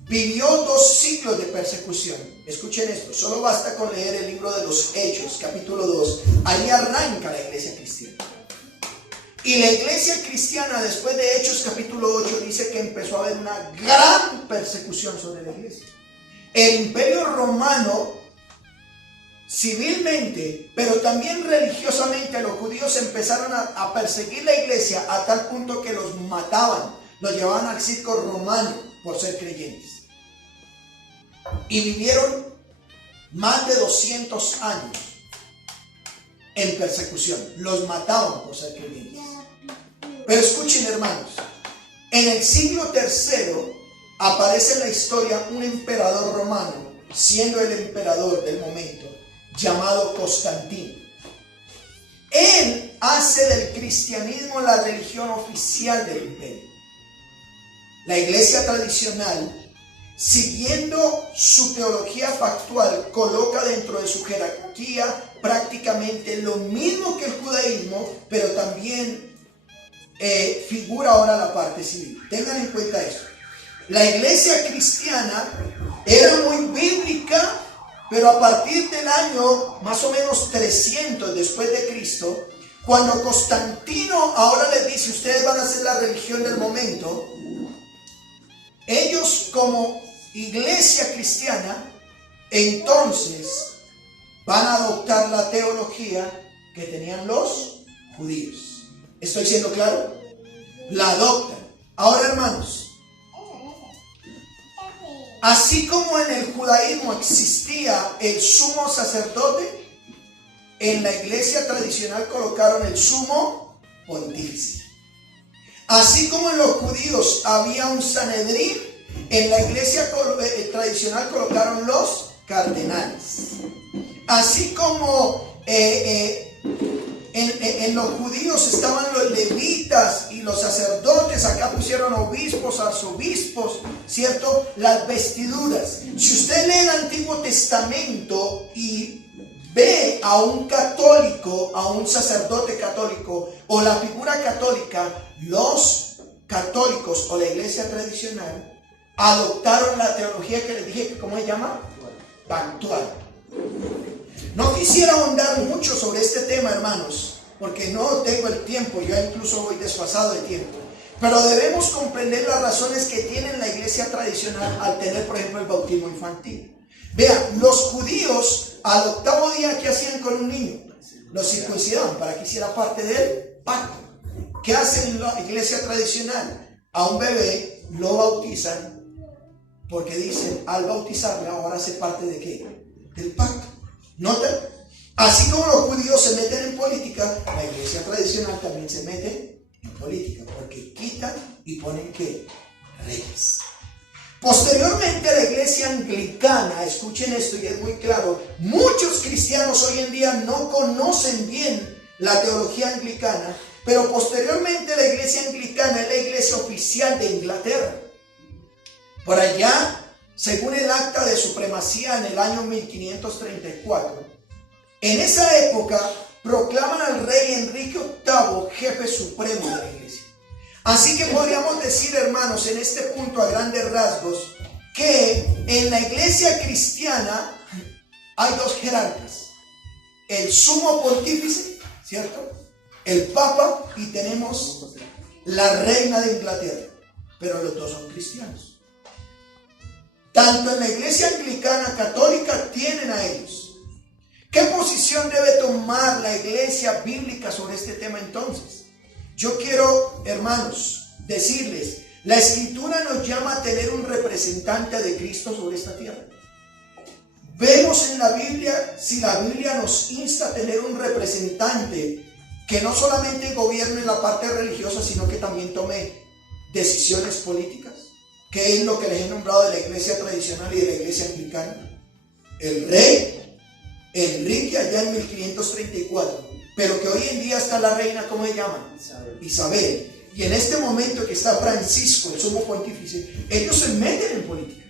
vivió 2 siglos de persecución. Escuchen esto, solo basta con leer el libro de los Hechos, capítulo 2. Ahí arranca la iglesia cristiana. Y la iglesia cristiana, después de Hechos, capítulo 8, dice que empezó a haber una gran persecución sobre la iglesia. El imperio romano, civilmente, pero también religiosamente, los judíos empezaron a perseguir la iglesia a tal punto que los mataban, los llevaban al circo romano por ser creyentes. Y vivieron más de 200 años en persecución. Los mataban por ser creyentes. Pero escuchen, hermanos, en el siglo III aparece en la historia un emperador romano, siendo el emperador del momento, llamado Constantino. Él hace del cristianismo la religión oficial del imperio. La iglesia tradicional, siguiendo su teología factual, coloca dentro de su jerarquía prácticamente lo mismo que el judaísmo, pero también figura ahora la parte civil. Tengan en cuenta eso. La iglesia cristiana era muy bíblica, pero a partir del año más o menos 300 después de Cristo, cuando Constantino ahora les dice, ustedes van a ser la religión del momento, ellos como iglesia cristiana, entonces van a adoptar la teología que tenían los judíos. ¿Estoy siendo claro? La adoptan. Ahora, hermanos, así como en el judaísmo existía el sumo sacerdote, en la iglesia tradicional colocaron el sumo pontífice. Así como en los judíos había un Sanedrín, en la iglesia tradicional colocaron los cardenales. Así como en los judíos estaban los levitas y los sacerdotes, acá pusieron obispos, arzobispos, ¿cierto? Las vestiduras. Si usted lee el Antiguo Testamento y ve a un católico, a un sacerdote católico o la figura católica, los católicos o la iglesia tradicional adoptaron la teología que les dije, ¿cómo se llama? Pactual. No quisiera ahondar mucho sobre este tema, hermanos, porque no tengo el tiempo, yo incluso voy desfasado de tiempo. Pero debemos comprender las razones que tiene la iglesia tradicional al tener, por ejemplo, el bautismo infantil. Vean, los judíos al 8º día, ¿qué hacían con un niño? Lo circuncidaban para que hiciera parte del pacto. ¿Qué hacen en la iglesia tradicional? A un bebé lo bautizan porque dicen, al bautizarle ahora hace parte ¿de qué? Del pacto. ¿Notan? Así como los judíos se meten en política, la iglesia tradicional también se mete en política, porque quitan y ponen ¿qué? Reyes. Posteriormente la iglesia anglicana, escuchen esto y es muy claro, muchos cristianos hoy en día no conocen bien la teología anglicana, pero posteriormente la iglesia anglicana es la iglesia oficial de Inglaterra. Por allá, según el acta de supremacía en el año 1534, en esa época proclaman al rey Enrique VIII jefe supremo de la iglesia. Así que podríamos decir, hermanos, en este punto a grandes rasgos, que en la iglesia cristiana hay 2 jerarcas. El sumo pontífice, ¿cierto? El papa y tenemos la reina de Inglaterra. Pero los 2 son cristianos. Tanto en la iglesia anglicana católica tienen a ellos. ¿Qué posición debe tomar la iglesia bíblica sobre este tema entonces? Yo quiero, hermanos, decirles, la escritura nos llama a tener un representante de Cristo sobre esta tierra. Vemos en la Biblia, si la Biblia nos insta a tener un representante que no solamente gobierne la parte religiosa, sino que también tome decisiones políticas. ¿Qué es lo que les he nombrado de la iglesia tradicional y de la iglesia anglicana? El rey Enrique allá en 1534, pero que hoy en día está la reina, ¿cómo se llama? Isabel. Y en este momento que está Francisco, el sumo pontífice, ellos se meten en política,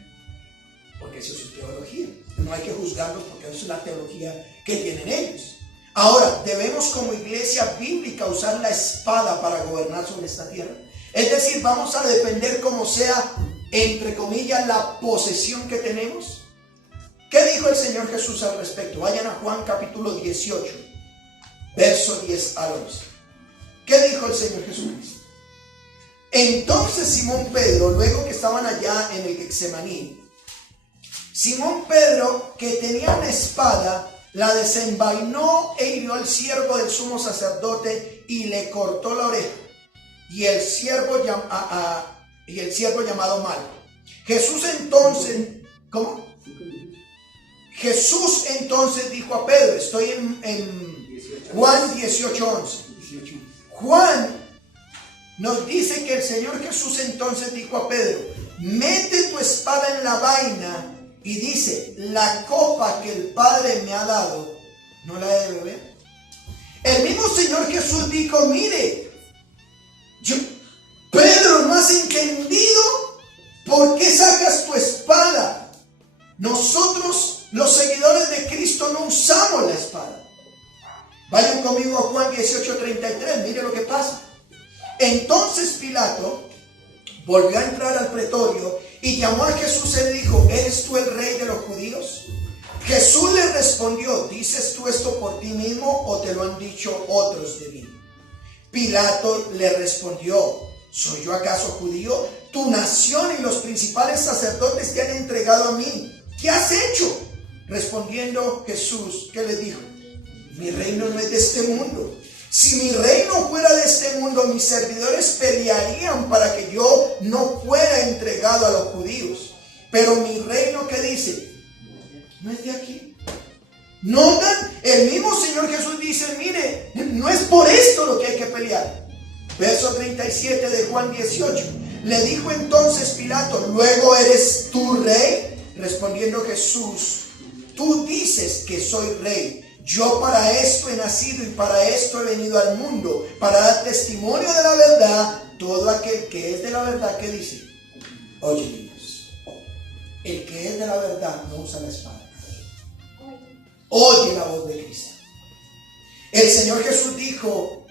porque eso es su teología. No hay que juzgarlos porque eso es la teología que tienen ellos. Ahora, ¿debemos como iglesia bíblica usar la espada para gobernar sobre esta tierra? Es decir, ¿vamos a depender como sea, entre comillas, la posesión que tenemos? ¿Qué dijo el Señor Jesús al respecto? Vayan a Juan capítulo 18, verso 10 al 11. ¿Qué dijo el Señor Jesús? Entonces Simón Pedro, luego que estaban allá en el Getsemaní, Simón Pedro, que tenía una espada, la desenvainó e hirió al siervo del sumo sacerdote y le cortó la oreja. Y el siervo llamado Malco. Jesús entonces, ¿cómo? Jesús entonces dijo a Pedro, estoy en Juan 18:11. Juan nos dice que el Señor Jesús entonces dijo a Pedro, mete tu espada en la vaina, y dice, la copa que el Padre me ha dado, ¿no la he de beber? El mismo Señor Jesús dijo, mire, Pedro, ¿no has entendido por qué sacas tu espada? Nosotros, los seguidores de Cristo, no usamos la espada. Vayan conmigo a Juan 18:33, mire lo que pasa. Entonces Pilato volvió a entrar al pretorio y llamó a Jesús y le dijo, ¿eres tú el rey de los judíos? Jesús le respondió, ¿dices tú esto por ti mismo o te lo han dicho otros de mí? Pilato le respondió, ¿soy yo acaso judío? Tu nación y los principales sacerdotes te han entregado a mí. ¿Qué has hecho? Respondiendo Jesús, ¿qué le dijo? Mi reino no es de este mundo. Si mi reino fuera de este mundo, mis servidores pelearían para que yo no fuera entregado a los judíos. Pero mi reino, ¿qué dice? No es de aquí. ¿Notan? El mismo Señor Jesús dice, mire, no es por esto lo que hay que pelear. Verso 37 de Juan 18. Le dijo entonces Pilato, ¿luego eres tú rey? Respondiendo Jesús, tú dices que soy rey. Yo para esto he nacido y para esto he venido al mundo, para dar testimonio de la verdad. Todo aquel que es de la verdad, ¿qué dice? Oye, niños, el que es de la verdad no usa la espada. Oye la voz de Cristo. El Señor Jesús dijo,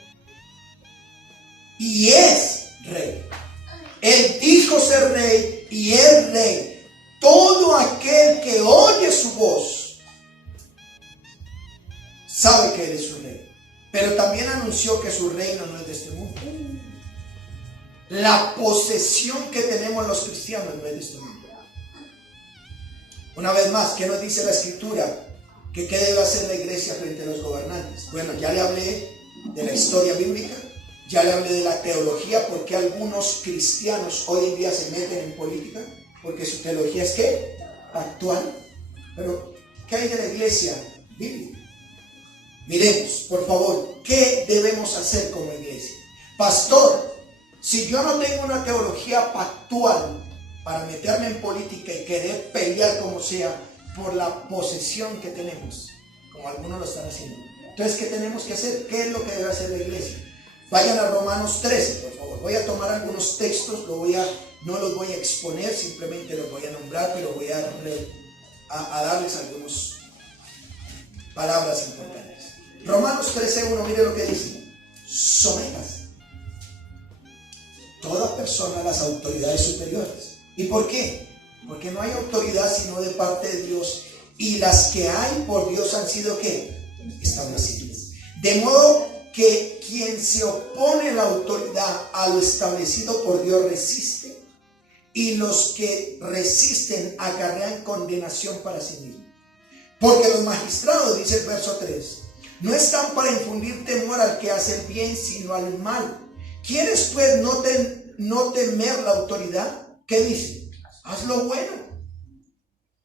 y es rey. Él dijo ser rey y es rey. Todo aquel que oye su voz sabe que Él es su rey, pero también anunció que su reino no es de este mundo. La posesión que tenemos los cristianos no es de este mundo. Una vez más, ¿qué nos dice la Escritura? ¿Qué debe hacer la iglesia frente a los gobernantes? Bueno, ya le hablé de la historia bíblica, ya le hablé de la teología, porque algunos cristianos hoy en día se meten en política, porque su teología es ¿qué? Actual. Pero, ¿qué hay de la iglesia bíblica? Miremos, por favor, ¿qué debemos hacer como iglesia? Pastor, si yo no tengo una teología pactual para meterme en política y querer pelear como sea por la posesión que tenemos, como algunos lo están haciendo, entonces, ¿qué tenemos que hacer? ¿Qué es lo que debe hacer la iglesia? Vayan a Romanos 13, por favor. Voy a tomar algunos textos, no los voy a exponer, simplemente los voy a nombrar, pero voy a darles algunas palabras importantes. Romanos 13:1, mire lo que dice. Sométase toda persona a las autoridades superiores. ¿Y por qué? Porque no hay autoridad sino de parte de Dios, y las que hay por Dios han sido ¿qué? Establecidas. De modo que quien se opone a la autoridad, a lo establecido por Dios, resiste, y los que resisten acarrean condenación para sí mismos. Porque los magistrados, dice el verso 3, no están para infundir temor al que hace el bien, sino al mal. ¿Quieres pues no temer la autoridad? ¿Qué dice? Haz lo bueno.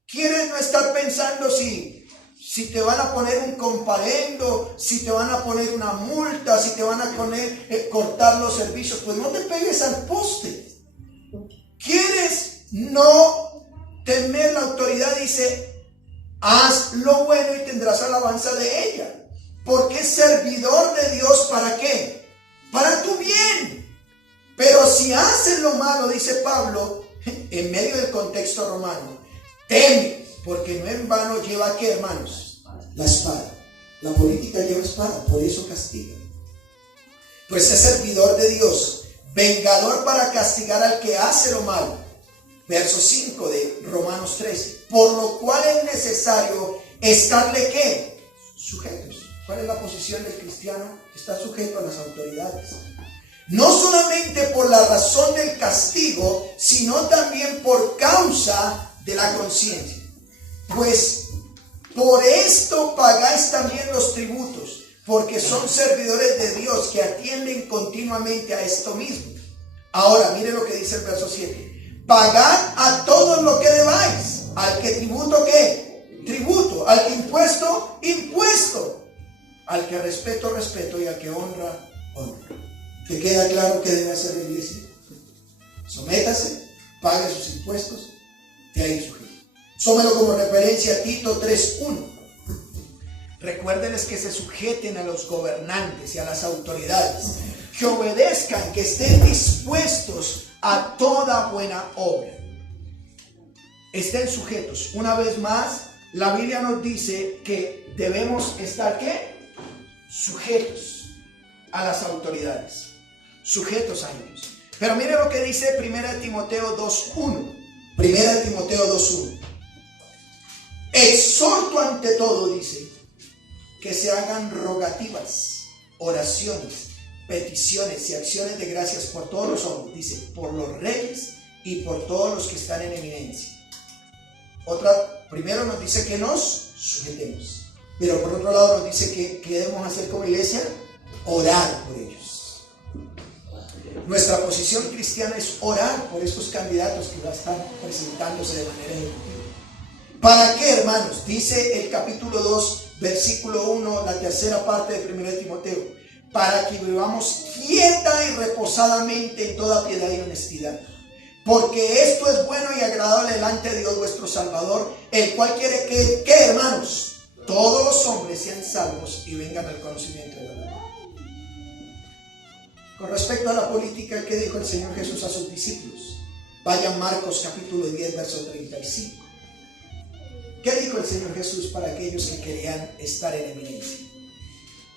¿Quieres no estar pensando si te van a poner un comparendo, si te van a poner una multa, si te van a cortar los servicios? Pues no te pegues al poste. ¿Quieres no temer la autoridad? Dice, haz lo bueno y tendrás alabanza de ella. Porque es servidor de Dios, ¿para qué? Para tu bien. si haces lo malo, dice Pablo, en medio del contexto romano, teme, porque no en vano lleva, ¿qué, hermanos? La espada. La política lleva espada, por eso castiga. Pues es servidor de Dios, vengador para castigar al que hace lo malo. Verso 5 de Romanos 13. Por lo cual es necesario estarle, ¿qué? Sujetos. ¿Cuál es la posición del cristiano? Está sujeto a las autoridades. No solamente por la razón del castigo, sino también por causa de la conciencia. Pues por esto pagáis también los tributos, porque son servidores de Dios que atienden continuamente a esto mismo. Ahora, mire lo que dice el verso 7. Pagad a todos lo que debáis. Al que tributo, ¿qué? Tributo. Al que impuesto, impuesto. Al que respeto, respeto. Y al que honra, honra. ¿Te queda claro qué debe hacer la iglesia? Sométase, pague sus impuestos, y ahí sujeto. Tómelo como referencia a Tito 3:1. Recuérdenles que se sujeten a los gobernantes y a las autoridades, que obedezcan, que estén dispuestos a toda buena obra. Estén sujetos. Una vez más, la Biblia nos dice que debemos estar, ¿qué? Sujetos a las autoridades, sujetos a ellos. Pero mire lo que dice 1 Timoteo 2:1. 1 Timoteo 2:1. Exhorto ante todo, dice, que se hagan rogativas, oraciones, peticiones y acciones de gracias por todos los hombres, dice, por los reyes y por todos los que están en eminencia. Primero nos dice que nos sujetemos, pero por otro lado nos dice que debemos hacer como iglesia, orar por ellos. Nuestra posición cristiana es orar por estos candidatos que van a estar presentándose de manera ejecutiva. ¿Para qué, hermanos? Dice el capítulo 2, versículo 1, la tercera parte de 1 Timoteo. Para que vivamos quieta y reposadamente en toda piedad y honestidad. Porque esto es bueno y agradable delante de Dios vuestro Salvador, el cual quiere que, hermanos, todos los hombres sean salvos y vengan al conocimiento de la verdad. Con respecto a la política, ¿qué dijo el Señor Jesús a sus discípulos? Vayan Marcos capítulo 10, verso 35. ¿Qué dijo el Señor Jesús para aquellos que querían estar en eminencia?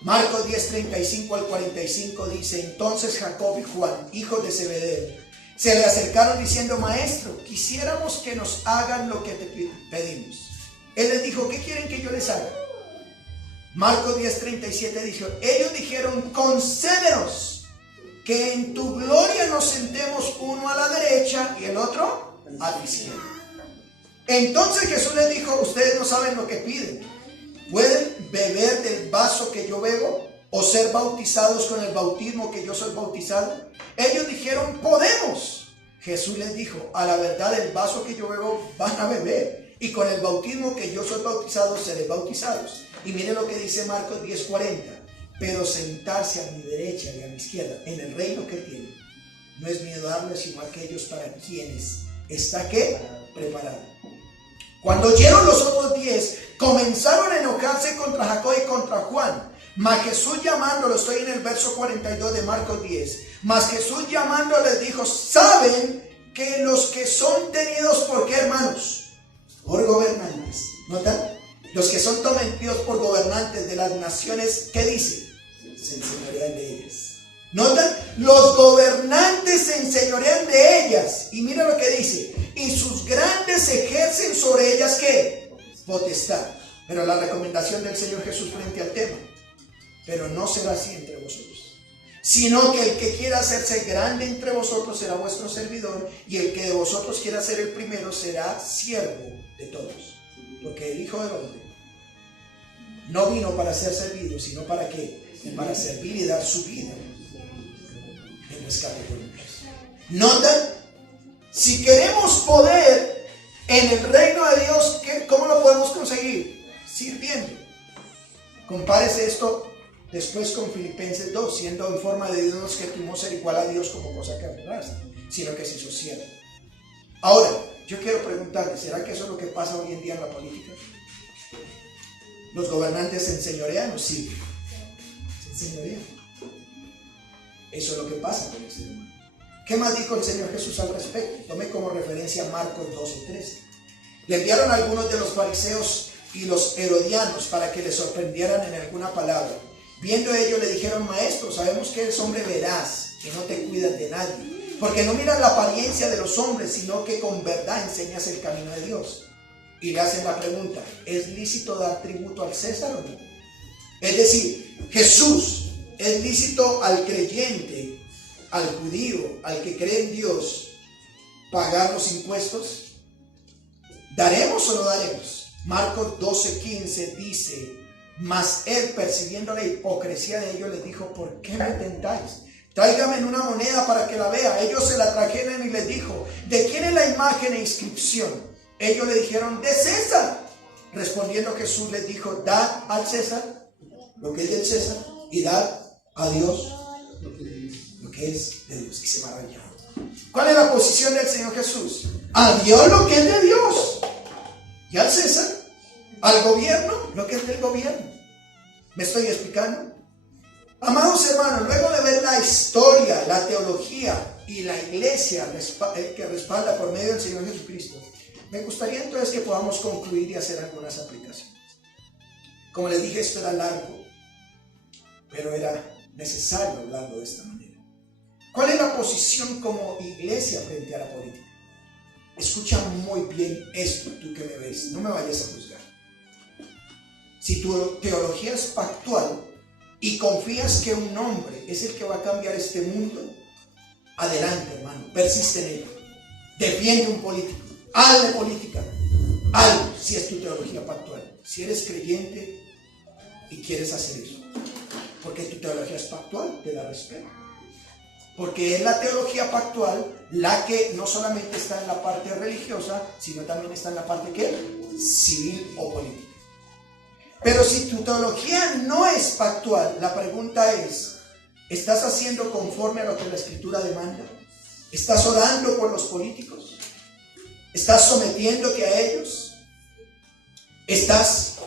Marcos 10, 35 al 45 dice: entonces Jacob y Juan, hijos de Zebedeo, se le acercaron diciendo: Maestro, quisiéramos que nos hagan lo que te pedimos. Él les dijo: ¿qué quieren que yo les haga? Marcos 10, 37 dijo: ellos dijeron: concédenos que en tu gloria nos sentemos uno a la derecha y el otro a la izquierda. Entonces Jesús les dijo: ustedes no saben lo que piden. ¿Pueden beber del vaso que yo bebo o ser bautizados con el bautismo que yo soy bautizado? Ellos dijeron: podemos. Jesús les dijo: a la verdad, el vaso que yo bebo van a beber, y con el bautismo que yo soy bautizado seré bautizados. Y mire lo que dice Marcos 10:40: pero sentarse a mi derecha y a mi izquierda en el reino que tiene no es mío darle, sino a aquellos para quienes está, ¿qué? Preparado. Cuando oyeron los otros 10, comenzaron a enojarse contra Jacob y contra Juan. Mas Jesús llamándolo, estoy en el verso 42 de Marcos 10. Mas Jesús llamándolo les dijo: ¿saben que los que son tenidos por qué, hermanos? Por gobernantes. ¿Notan? Los que son tenidos por gobernantes de las naciones, ¿qué dice? Se enseñorean de ellas. ¿Notan? Los gobernantes se enseñorean de ellas. Y mira lo que dice: y sus grandes ejercen sobre ellas, ¿qué? Potestad. Pero la recomendación del Señor Jesús frente al tema: pero no será así entre vosotros, sino que el que quiera hacerse grande entre vosotros será vuestro servidor, y el que de vosotros quiera ser el primero será siervo de todos. Porque el Hijo del Hombre no vino para ser servido, sino para ¿qué? Para servir y dar su vida en rescate por muchos. ¿Notan? Si queremos poder en el reino de Dios, ¿cómo lo podemos conseguir? Sirviendo. Compárese esto después con Filipenses 2, siendo en forma de Dios, no es que estimó ser igual a Dios como cosa que aferrarse, sino que se hizo siervo. Ahora, yo quiero preguntarle: ¿será que eso es lo que pasa hoy en día en la política? ¿Los gobernantes se enseñorean o sirven? Se enseñorean. Eso es lo que pasa con el ser humano. ¿Qué más dijo el Señor Jesús al respecto? Tome como referencia Marcos 12:13. Le enviaron algunos de los fariseos y los herodianos para que le sorprendieran en alguna palabra. Viendo ello le dijeron: Maestro, sabemos que eres hombre veraz, que no te cuidas de nadie, porque no miras la apariencia de los hombres, sino que con verdad enseñas el camino de Dios. Y le hacen la pregunta: ¿es lícito dar tributo al César o no? Es decir, Jesús, ¿es lícito al creyente, al judío, al que cree en Dios, pagar los impuestos? ¿Daremos o no daremos? Marcos 12:15 dice: mas él, percibiendo la hipocresía de ellos, les dijo: ¿por qué me tentáis? Tráigame una moneda para que la vea. Ellos se la trajeron y les dijo: ¿de quién es la imagen e inscripción? Ellos le dijeron: de César. Respondiendo Jesús les dijo: dad al César lo que es del César, y dad a Dios lo que es de Dios. Y se maravillaron. ¿Cuál es la posición del Señor Jesús? A Dios lo que es de Dios, y al César, al gobierno, lo que es del gobierno. ¿Me estoy explicando? Amados hermanos, luego de ver la historia, la teología y la iglesia que respalda por medio del Señor Jesucristo, me gustaría entonces que podamos concluir y hacer algunas aplicaciones. Como les dije, esto era largo, pero era necesario hablarlo de esta manera. ¿Cuál es la posición como iglesia frente a la política? Escucha muy bien esto, tú que me ves, no me vayas a juzgar. Si tu teología es pactual y confías que un hombre es el que va a cambiar este mundo, adelante, hermano, persiste en ello. Defiende un político, hazle política, hazlo si es tu teología pactual. Si eres creyente y quieres hacer eso, porque tu teología es pactual, te la respeto. Porque es la teología pactual la que no solamente está en la parte religiosa, sino también está en la parte ¿qué? Civil o política. Pero si tu teología no es pactual, la pregunta es: ¿estás haciendo conforme a lo que la Escritura demanda? ¿Estás orando por los políticos? ¿Estás sometiéndote a ellos? ¿Estás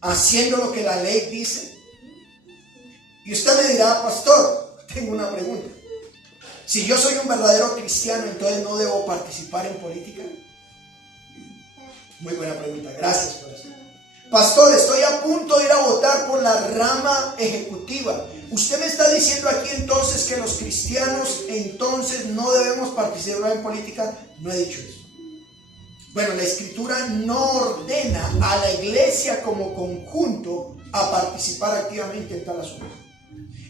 haciendo lo que la ley dice? Y usted me dirá: pastor, tengo una pregunta. Si yo soy un verdadero cristiano, entonces no debo participar en política. Muy buena pregunta, gracias por eso. Pastor, estoy a punto de ir a votar por la rama ejecutiva. ¿Usted me está diciendo aquí entonces que los cristianos entonces no debemos participar en política? No he dicho eso. Bueno, la Escritura no ordena a la iglesia como conjunto a participar activamente en tal asunto.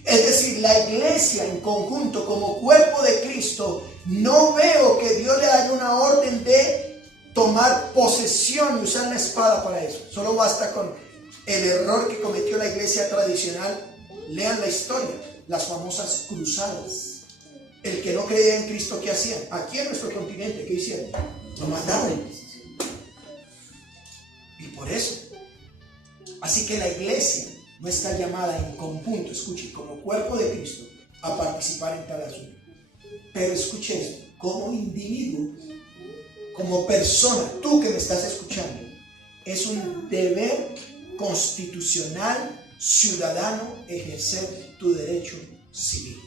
Es decir, la iglesia en conjunto como cuerpo de Cristo, no veo que Dios le haya una orden de tomar posesión y usar la espada para eso. Solo basta con el error que cometió la iglesia tradicional. Lean la historia, las famosas cruzadas. El que no creía en Cristo, ¿qué hacían? Aquí en nuestro continente, ¿qué hicieron? Lo mataron. Y por eso. Así que la iglesia no está llamada en conjunto, escuche, como cuerpo de Cristo, a participar en tal asunto. Pero escuche esto, como individuo, como persona, tú que me estás escuchando, es un deber constitucional, ciudadano, ejercer tu derecho civil.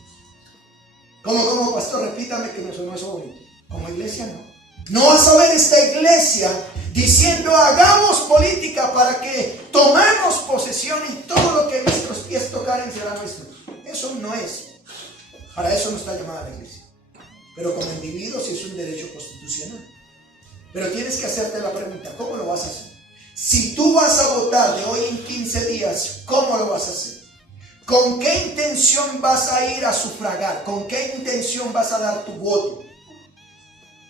Como pastor, repítame que me sonó eso bonito. Como iglesia no. No vas a ver esta iglesia diciendo: hagamos política para que tomemos posesión y todo lo que nuestros pies tocaren será nuestro. Eso no es. Para eso no está llamada la iglesia. Pero como individuo sí es un derecho constitucional. Pero tienes que hacerte la pregunta: ¿cómo lo vas a hacer? Si tú vas a votar de hoy en 15 días, ¿cómo lo vas a hacer? ¿Con qué intención vas a ir a sufragar? ¿Con qué intención vas a dar tu voto?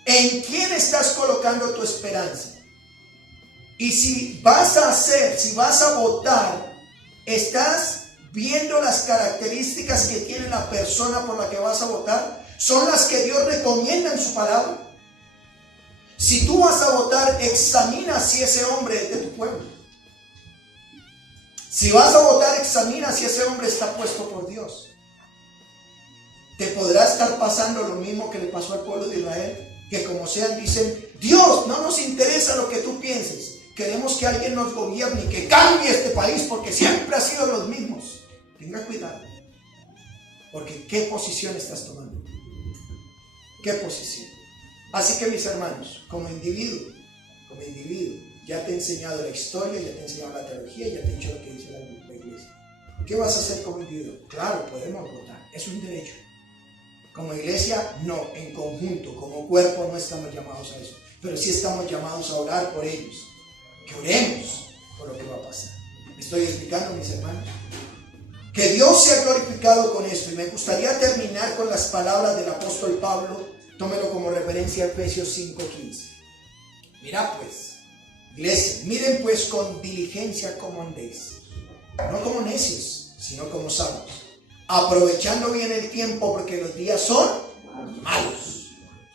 ¿En quién estás colocando tu esperanza? Y si vas a votar, ¿estás viendo las características que tiene la persona por la que vas a votar? ¿Son las que Dios recomienda en su palabra? Si tú vas a votar, examina si ese hombre es de tu pueblo. Si vas a votar, examina si ese hombre está puesto por Dios. Te podrá estar pasando lo mismo que le pasó al pueblo de Israel, que como sean dicen: Dios, no nos interesa lo que tú pienses, queremos que alguien nos gobierne y que cambie este país porque siempre ha sido los mismos. Tenga cuidado, porque ¿qué posición estás tomando? qué posición. Así que mis hermanos, como individuo, ya te he enseñado la historia, ya te he enseñado la teología, ya te he dicho lo que dice la iglesia. ¿Qué vas a hacer como individuo? Claro, podemos votar, es un derecho. Como iglesia, no, en conjunto, como cuerpo no estamos llamados a eso, pero sí estamos llamados a orar por ellos, que oremos por lo que va a pasar. ¿Me estoy explicando, mis hermanos? Que Dios sea glorificado con esto, y me gustaría terminar con las palabras del apóstol Pablo, tómelo como referencia a Efesios 5:15. Mirad pues, iglesia, miren pues con diligencia cómo andéis, no como necios, sino como sabios, aprovechando bien el tiempo porque los días son malos.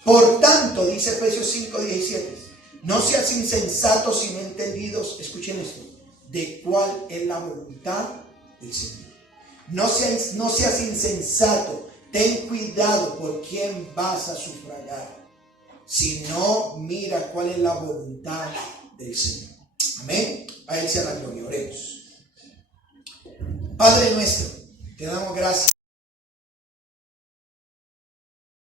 Por tanto, dice Efesios 5:17, no seas insensatos sino entendidos, escuchen esto, de cuál es la voluntad del Señor. No seas insensato, ten cuidado por quién vas a sufragar, sino mira cuál es la voluntad del Señor. Amén. A Él sea la gloria. Oremos. Padre nuestro, te damos gracias.